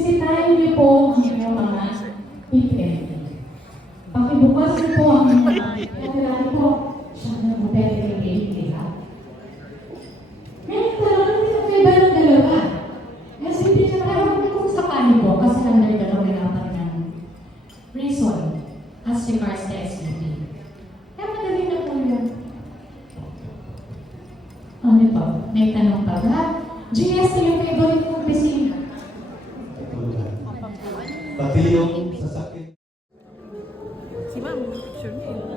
Bisitahin niyo po ang inyong mga PPMD. Pakibukas niyo po ang inyong mga PPMD po. Siya na po PPMD ha. Ngayon talaga hindi na kayo ba ng dalawa? Kasi hindi na kayo kung sakali po kasi lang na dalawa dapat ng reason as regards to SUV. Kaya madali na po yun. Ano po? May tanong pa ba? GS yung favorite kong pisina. Pati yung sasakyan. Si ma'am, picture niya yun.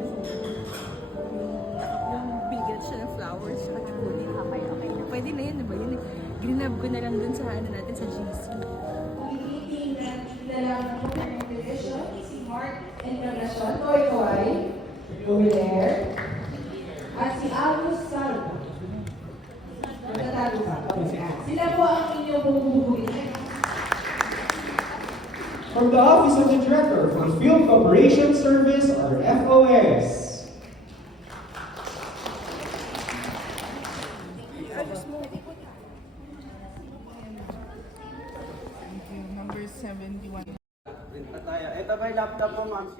Yung bigat siya ng flowers at chocolate. Okay na. Pwede na yun, diba? Yun, grinab ko na lang dun sa ano natin sa GC. Meeting na dalawa po ng division, si Mark Encarnacion, Toy, over there. At si Agus Salva. Nagtatago pa. Sila po ang inyong bumubugin. From the Office of the Director for Field Operations Service, or FOS. Thank you. Number 71. Ito ba yung laptop mo, ma'am?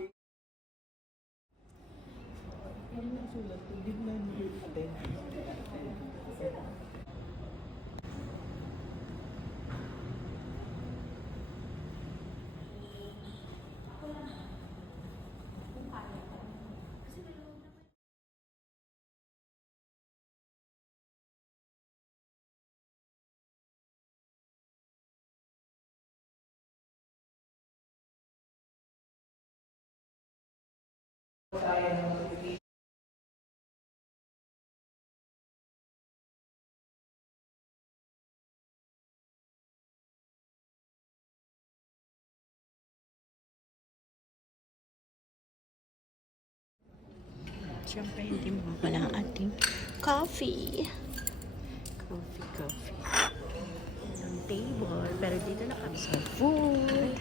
Siyempre, hindi mawawala ang ating coffee. Coffee. Ang table. Pero dito na kami sa food.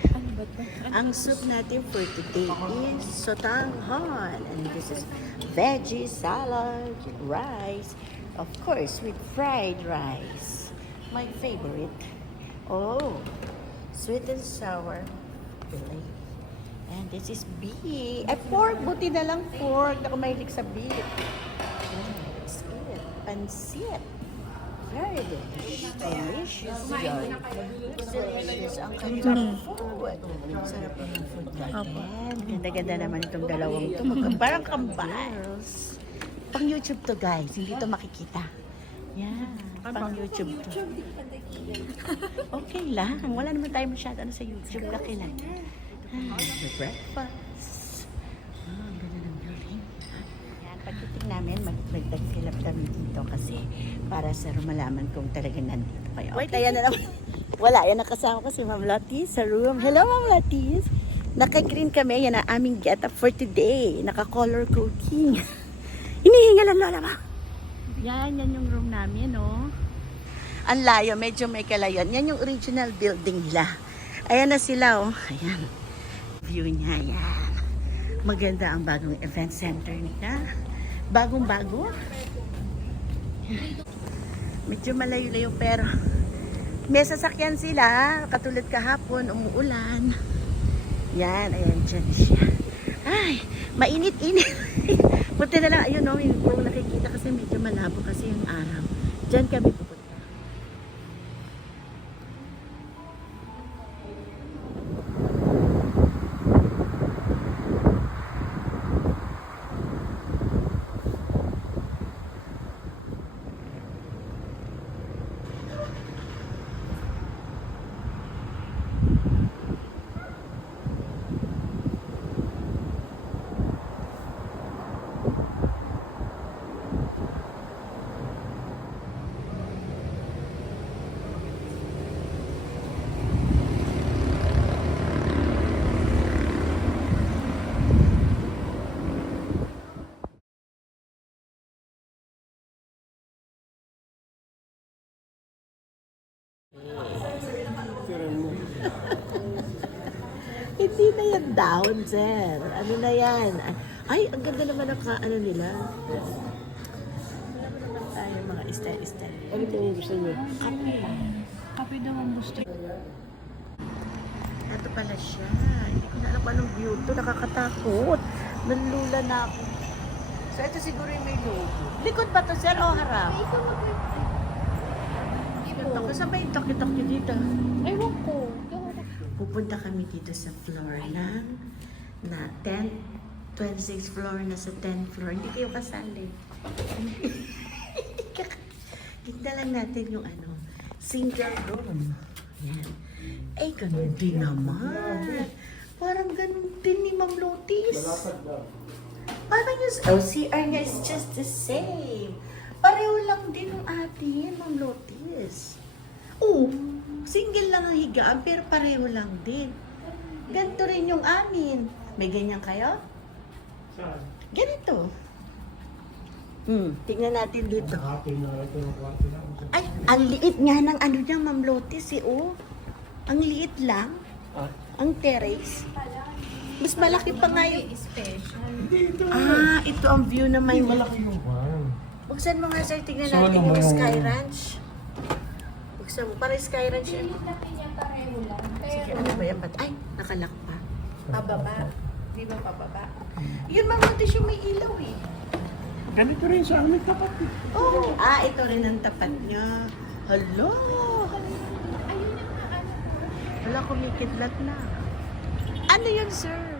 Ang soup natin for today is sotanghon. And this is veggie salad, rice. Of course, with fried rice. My favorite. Oh, sweet and sour fillet. And this is beef. Ay, pork. Buti na lang pork. Ako mahilig sa beef. That's it. Pansit. Very delicious. Delicious yun. Delicious ang kanilang food. Sarap ng food natin. Ganda-ganda naman itong dalawang ito. Parang kambals. Pang YouTube to, guys. Hindi to makikita. Yan. Pang YouTube to. Okay lang. Wala naman tayo masyado sa YouTube. Laki lang. The breakfast. Ang ganda ng building. Yan, pagdating namin, magdagsilap kami dito kasi para sa malaman kung talagang nandito kayo. Wait, ayan na naman. Wala, yan nakasama ko si Ma'am Latis sa room. Hello, Ma'am Latis. Naka-green kami. Yan ang aming get up for today. Naka-color coding. Hinihingal ang lola mo. Yan yung room namin, no? Ang layo, medyo may kalayon. Yan yung original building nila. Ayan na sila, oh. Ayan. View niya, yan. Maganda ang bagong event center nila. Bagong-bago. Medyo malayo-layo pero may sasakyan sila. Katulad kahapon, umuulan. Yan, ayan dyan siya. Ay, mainit-init. Buti na lang, ayun, no, kung nakikita kasi medyo malabo kasi yung araw. Dyan kami pupunta. Hindi na yan down, sir. Ano na yan? Ay, ang ganda naman ang ano nila. Wala naman tayo mga style. Ano po ang gusto niyo? Kape lang. Kape daw ang gusto. ito pala siya. Hindi ko na alam anong view to. Nakakatakot. Nanlula na ako. So, ito siguro yung may logo. Likod ba to, sir? O harap? Ito, kasi may taki-taki dito. Ewan ko. Pupunta kami dito sa floor na 10th, 26th floor, na sa 10th floor. Hindi kayo kasali. Kita lang natin yung single room. Yan. Ay, ganun din naman. Parang ganun din ni Ma'am Lotis. Parang yung CR niya is just the same. Pareho lang din yung atin, Ma'am Lotis. Oh, single lang ang higaan, pero pareho lang din. Ganito rin yung amin. May ganyan kayo? Ganito. Tingnan natin dito. Ay, ang liit nga ng niya, Ma'am Lotis, oh. Ang liit lang. Ang terrace. Mas malaki pa nga yung... ito ang view na may... Malaki yung one. Buksan mo nga, sir. Tingnan So, natin ano mo yung yung- Sky Ranch. Buksan mo. Para Sky Ranch yan. Sige, ano ba yan? Ay, nakalak pa. Pababa. Di ba pababa? Yun, Ma'am Lotis, yung may ilaw eh. Ganito rin sa amin tapat. Oh, ito rin ang tapat niya. Hala! Wala, kumikidlat na. Ano yun, sir?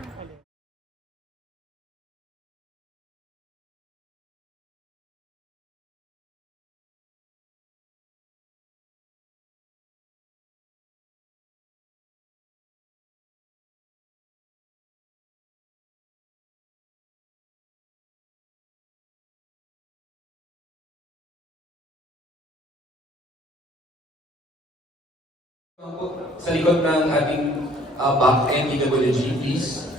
Sa likod ng ating back end DWG, please.